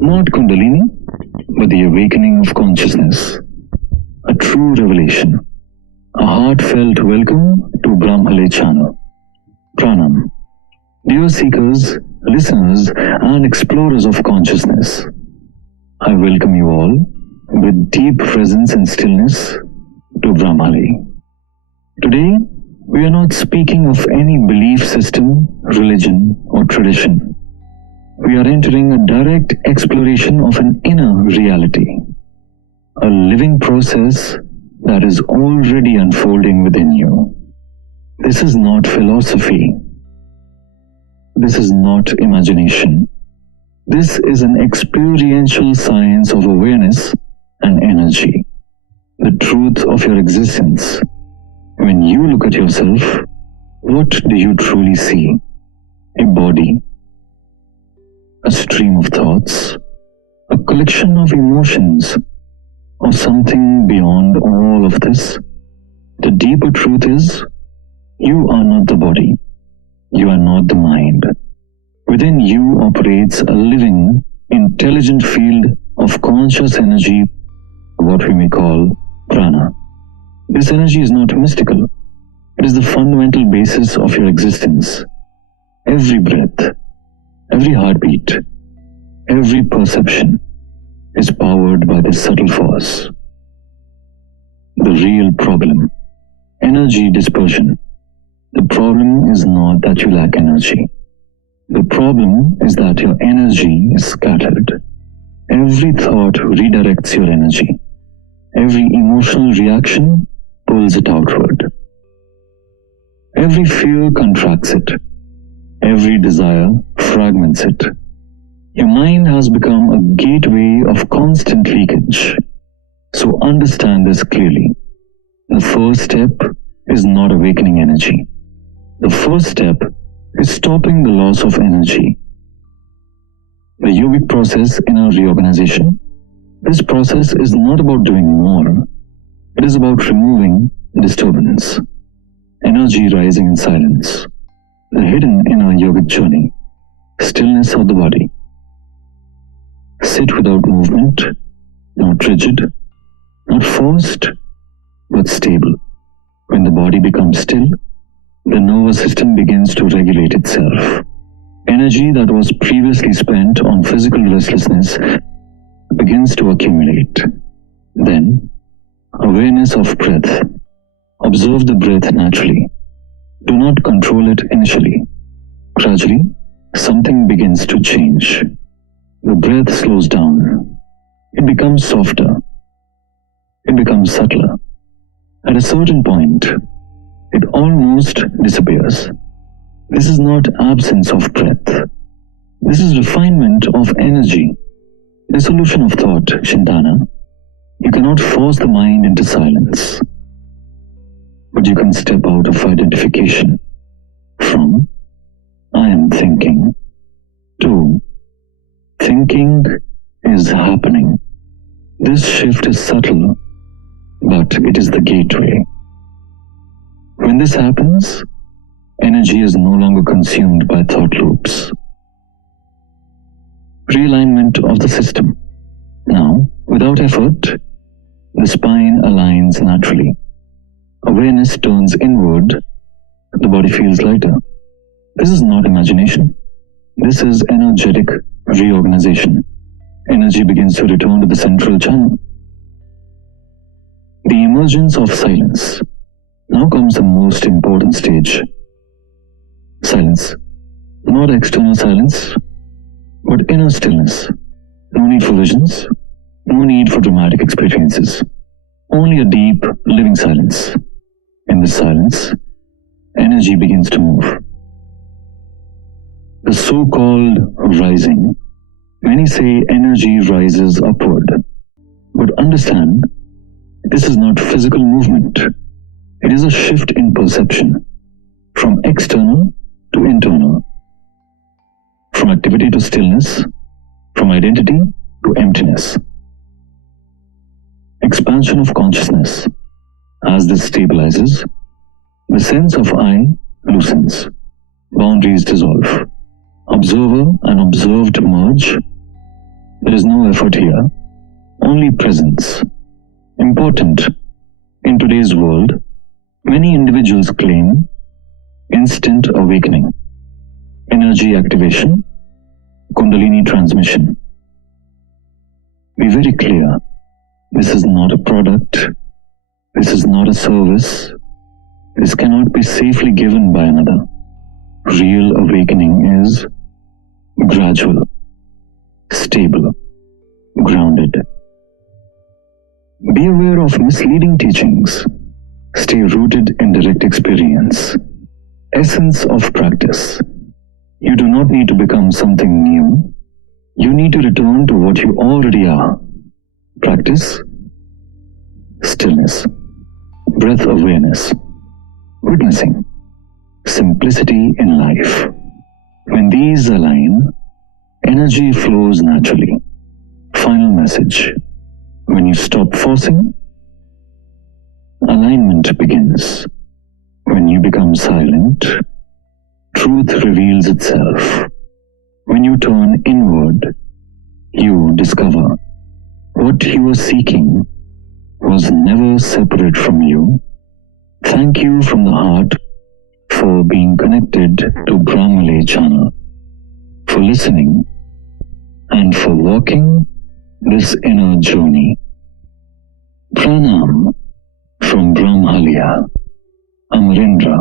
Not Kundalini, but the awakening of consciousness. A true revelation. A heartfelt welcome to Bramhalay channel. Pranam. Dear seekers, listeners, and explorers of consciousness, I welcome you all with deep presence and stillness to Bramhalay. Today, we are not speaking of any belief system, religion, or tradition. We are entering a direct exploration of an inner reality, a living process that is already unfolding within you. This is not philosophy. This is not imagination. This is an experiential science of awareness and energy, the truth of your existence. When you look at yourself, what do you truly see? A body, a stream of thoughts, a collection of emotions, or something beyond all of this? The deeper truth is, you are not the body. You are not the mind. Within you operates a living, intelligent field of conscious energy, what we may call prana. This energy is not mystical. It is the fundamental basis of your existence. Every breath, every heartbeat, every perception is powered by this subtle force. The real problem, energy dispersion. The problem is not that you lack energy. The problem is that your energy is scattered. Every thought redirects your energy. Every emotional reaction pulls it outward. Every fear contracts it. Every desire fragments it. Your mind has become a gateway of constant leakage. So understand this clearly. The first step is not awakening energy. The first step is stopping the loss of energy. The yogic process in our reorganization, this process is not about doing more. It is about removing disturbance, energy rising in silence, the hidden in our yogic journey, stillness of the body. Sit without movement, not rigid, not forced, but stable. When the body becomes still, the nervous system begins to regulate itself. Energy that was previously spent on physical restlessness begins to accumulate. Then, awareness of breath. Observe the breath naturally. Do not control it initially. Gradually, something begins to change. The breath slows down. It becomes softer. It becomes subtler. At a certain point, it almost disappears. This is not absence of breath. This is refinement of energy, dissolution of thought, Shintana. You cannot force the mind into silence, but you can step out of identification from I am thinking to thinking is happening. This shift is subtle, but it is the gateway. When this happens, energy is no longer consumed by thought loops. Realignment of the system. Now, without effort, the spine aligns naturally. Awareness turns inward. The body feels lighter. This is not imagination. This is energetic reorganization. Energy begins to return to the central channel. The emergence of silence. Now comes the most important stage. Silence. Not external silence, but inner stillness. No need for visions. No need for dramatic experiences. Only a deep, living silence. In this silence, energy begins to move. The so-called rising. Many say energy rises upward. But understand, this is not physical movement. It is a shift in perception, from external to internal, from activity to stillness, from identity to emptiness. Expansion of consciousness. As this stabilizes, the sense of I loosens, boundaries dissolve, Observer and observed merge. There is no effort here, only presence. Important. In today's world, many individuals claim instant awakening, energy activation, Kundalini transmission. Be very clear. This is not a product. This is not a service. This cannot be safely given by another. Real awakening is gradual, stable, grounded. Be aware of misleading teachings. Stay rooted in direct experience. Essence of practice. You do not need to become something new. You need to return to what you already are. Practice stillness, breath awareness, witnessing, simplicity in life. When these align, energy flows naturally. Final message. When you stop forcing, alignment begins. When you become silent, truth reveals itself. When you turn inward, you discover what you were seeking was never separate from you. Thank you from the heart for being connected to Bramhalay channel, for listening, and for walking this inner journey. Pranam from Bramhalay, Amarendra.